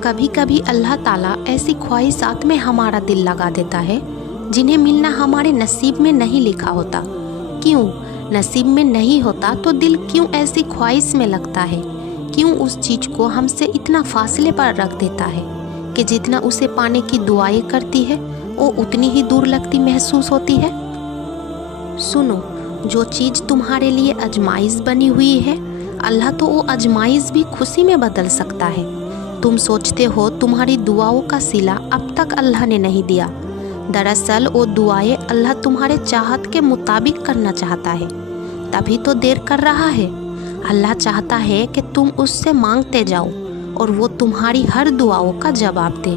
कभी कभी अल्लाह ताला ऐसी ख्वाहिशात में हमारा दिल लगा देता है जिन्हें मिलना हमारे नसीब में नहीं लिखा होता। क्यों नसीब में नहीं होता तो दिल क्यों ऐसी ख्वाहिश में लगता है? क्यों उस चीज़ को हमसे इतना फासले पर रख देता है कि जितना उसे पाने की दुआएं करती है वो उतनी ही दूर लगती महसूस होती है? सुनो, जो चीज़ तुम्हारे लिए आजमाइश बनी हुई है, अल्लाह तो वो आजमाइश भी खुशी में बदल सकता है। तुम सोचते हो तुम्हारी दुआओं का सिला अब तक अल्लाह ने नहीं दिया। दरअसल वो दुआएं अल्लाह तुम्हारे चाहत के मुताबिक करना चाहता है, तभी तो देर कर रहा है। अल्लाह चाहता है कि तुम उससे मांगते जाओ और वो तुम्हारी हर दुआओं का जवाब दे।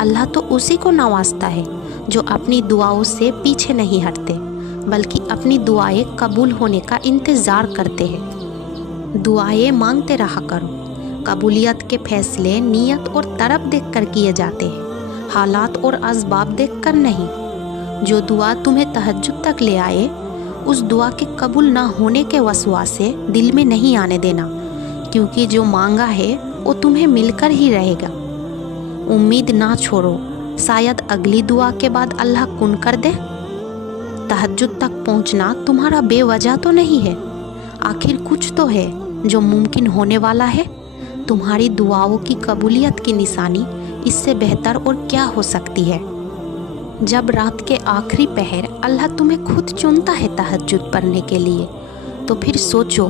अल्लाह तो उसी को नवाजता है जो अपनी दुआओं से पीछे नहीं हटते, बल्कि अपनी दुआएं कबूल होने का इंतज़ार करते हैं। दुआएं मांगते रहा करो। कबूलियत के फैसले नीयत और तरफ देखकर किए जाते हैं, हालात और असबाब देखकर नहीं। जो दुआ तुम्हें तहज्जुद तक ले आए, उस दुआ के कबूल ना होने के वसवासे दिल में नहीं आने देना, क्योंकि जो मांगा है वो तुम्हें मिलकर ही रहेगा। उम्मीद ना छोड़ो, शायद अगली दुआ के बाद अल्लाह कुन कर दे। तहज्जुद तक पहुंचना तुम्हारा बेवजह तो नहीं है। आखिर कुछ तो है जो मुमकिन होने वाला है। तुम्हारी दुआओं की कबूलियत की निशानी इससे बेहतर और क्या हो सकती है? जब रात के आखिरी पहर अल्लाह तुम्हें खुद चुनता है तहज्जुद पढ़ने के लिए, तो फिर सोचो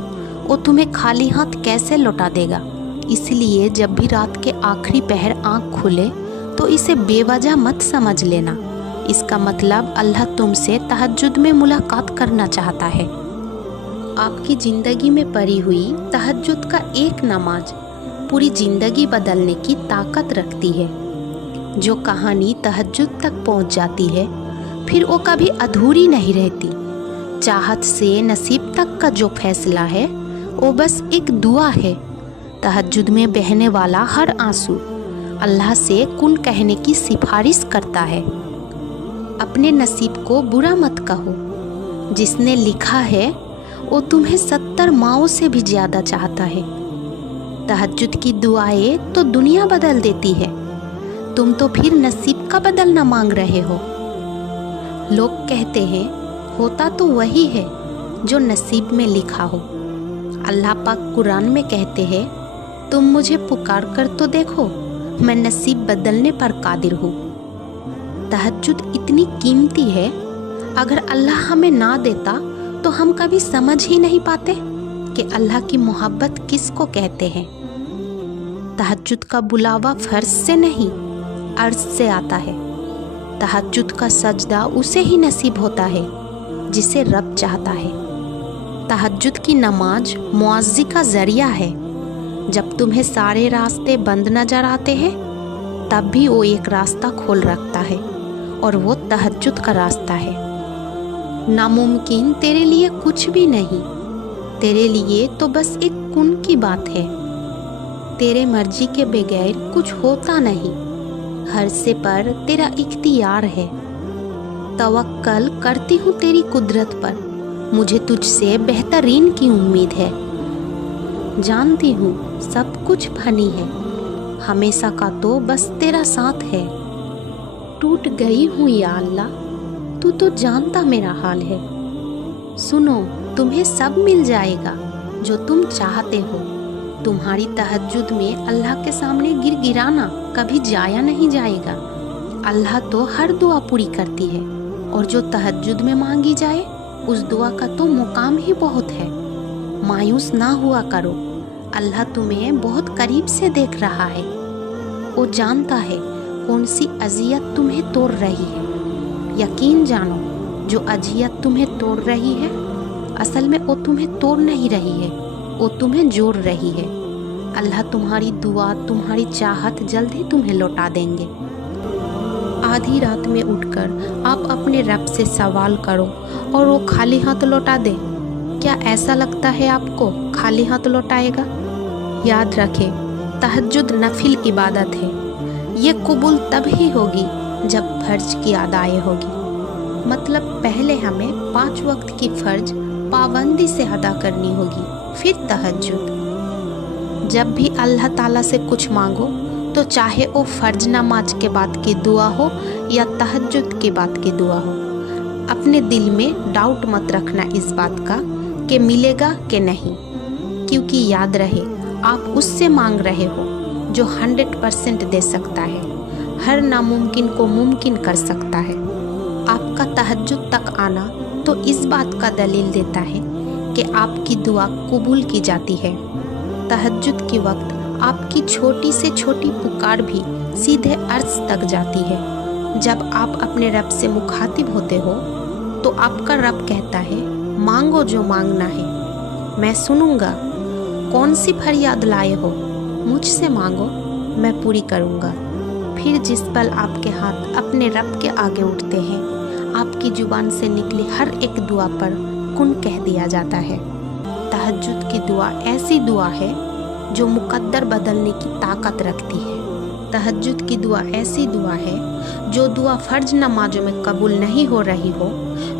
वो तुम्हें खाली हाथ कैसे लौटा देगा। इसलिए जब भी रात के आखिरी पहर आँख खुले तो इसे बेवजह मत समझ लेना। इसका मतलब अल्लाह तुमसे तहज्जुद में मुलाकात करना चाहता है। आपकी ज़िंदगी में पड़ी हुई तहज्जुद का एक नमाज पूरी ज़िंदगी बदलने की ताकत रखती है। जो कहानी तहज्जुद तक पहुंच जाती है, फिर वो कभी अधूरी नहीं रहती। चाहत से नसीब तक का जो फैसला है वो बस एक दुआ है। तहज्जुद में बहने वाला हर आंसू अल्लाह से कुन कहने की सिफारिश करता है। अपने नसीब को बुरा मत कहो। जिसने लिखा है वो तुम्हें 70 माओं से भी ज़्यादा चाहता है। तहज्जुद की दुआएं तो दुनिया बदल देती है, तुम तो फिर नसीब का बदलना मांग रहे हो। लोग कहते हैं होता तो वही है जो नसीब में लिखा हो। अल्लाह पाक कुरान में कहते हैं, तुम मुझे पुकार कर तो देखो, मैं नसीब बदलने पर कादिर हूँ। तहज्जुद इतनी कीमती है, अगर अल्लाह हमें ना देता तो हम कभी समझ ही नहीं पाते कि अल्लाह की मोहब्बत किसको कहते हैं। तहज्जुद का बुलावा फर्ज से नहीं, अर्ज से आता है। तहज्जुद का सजदा उसे ही नसीब होता है जिसे रब चाहता है। तहज्जुद की नमाज मुआज़्ज़ी का ज़रिया है। जब तुम्हें सारे रास्ते बंद नजर आते हैं, तब भी वो एक रास्ता खोल रखता है, और वो तहज्जुद का रास्ता है। नामुमकिन तेरे लिए कुछ भी नहीं, तेरे लिए तो बस एक कुन की बात है। तेरे मर्जी के बगैर कुछ होता नहीं, हर से पर तेरा इख्तियार है। तवक्कल करती हूँ तेरी कुदरत पर, मुझे तुझसे बेहतरीन की उम्मीद है। जानती हूँ सब कुछ फनी है, हमेशा का तो बस तेरा साथ है। टूट गई हूँ या अल्लाह, तू तो जानता मेरा हाल है। सुनो, तुम्हें सब मिल जाएगा जो तुम चाहते हो। तुम्हारी तहज्जुद में अल्लाह के सामने गिड़गिड़ाना कभी जाया नहीं जाएगा। अल्लाह तो हर दुआ पूरी करती है, और जो तहज्जुद में मांगी जाए उस दुआ का तो मुकाम ही बहुत है। मायूस ना हुआ करो, अल्लाह तुम्हें बहुत करीब से देख रहा है। वो जानता है कौन सी अजियत तुम्हें तोड़ रही है। यकीन जानो, जो अजियत तुम्हें तोड़ रही है, असल में वो तुम्हें तोड़ नहीं रही है, वो तुम्हें जोड़ रही है। अल्लाह तुम्हारी दुआ, तुम्हारी चाहत जल्द ही तुम्हें लौटा देंगे। आधी रात में उठकर आप अपने रब से सवाल करो और वो खाली हाथ लौटा दे। क्या ऐसा लगता है आपको खाली हाथ लौटाएगा? याद रखें, तहज्जुद नफिल इबादत है। ये कबूल तब ही होगी जब फर्ज की अदाएँ होगी। मतलब पहले हमें 5 वक्त की फ़र्ज पाबंदी से अदा करनी होगी, फिर तहज्जुद। जब भी अल्लाह ताला से कुछ मांगो तो चाहे वो फ़र्ज नमाज के बाद की दुआ हो या तहज्जुद के बाद की दुआ हो। अपने दिल में डाउट मत रखना इस बात का कि मिलेगा कि नहीं, क्योंकि याद रहे आप उससे मांग रहे हो जो 100% दे सकता है, हर नामुमकिन को मुमकिन कर सकता है। आपका तहज्जुद तक आना तो इस बात का दलील देता है कि आपकी दुआ कबूल की जाती है। तहज्जुद के वक्त आपकी छोटी से छोटी पुकार भी सीधे अर्श तक जाती है। जब आप अपने रब से मुखातिब होते हो तो आपका रब कहता है, मांगो जो मांगना है, मैं सुनूंगा। कौन सी फरियाद लाए हो, मुझसे मांगो, मैं पूरी करूंगा। फिर जिस पल आपके हाथ अपने रब के आगे उठते हैं, आपकी जुबान से निकली हर एक दुआ पर कुन कह दिया जाता है। तहज्जुद की दुआ ऐसी दुआ है जो मुकद्दर बदलने की ताकत रखती है। तहज्जुद की दुआ ऐसी दुआ है जो दुआ फ़र्ज नमाजों में कबूल नहीं हो रही हो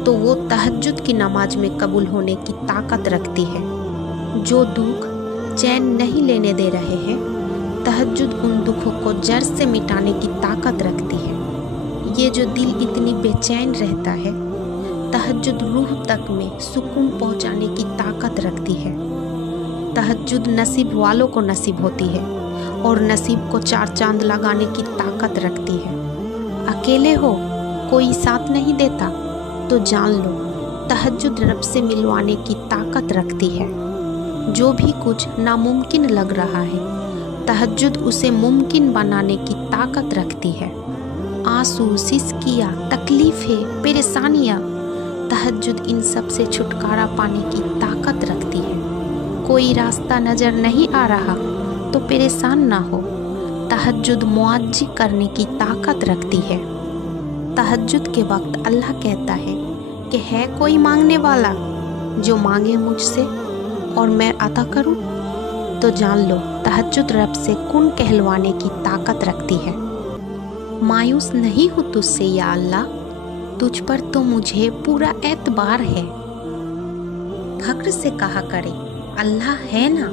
तो वो तहज्जुद की नमाज में कबूल होने की ताकत रखती है। जो दुख चैन नहीं लेने दे रहे हैं, तहज्जुद उन दुखों को जड़ से मिटाने की ताकत रखती है। ये जो दिल इतनी बेचैन रहता है, तहज्जुद रूह तक में सुकून पहुंचाने की ताकत रखती है। तहज्जुद नसीब वालों को नसीब होती है और नसीब को 4 चांद लगाने की ताकत रखती है। अकेले हो, कोई साथ नहीं देता, तो जान लो तहज्जुद रब से मिलवाने की ताकत रखती है। जो भी कुछ नामुमकिन लग रहा है, तहज्जुद उसे मुमकिन बनाने की ताकत रखती है। आंसू, सिसकियाँ, तकलीफ़ें, परेशानियाँ, तहज्जुद इन सब से छुटकारा पाने की ताकत रखती है। कोई रास्ता नज़र नहीं आ रहा तो परेशान ना हो, तहज्जुद मुआजी करने की ताकत रखती है। तहज्जुद के वक्त अल्लाह कहता है कि है कोई मांगने वाला जो मांगे मुझसे और मैं अता करूं, तो जान लो तहज्जुद रब से कुन कहलवाने की ताकत रखती है। मायूस नहीं हूँ तुझसे या अल्लाह, तुझ पर तो मुझे पूरा एतबार है। फक्र से कहा करे अल्लाह है ना।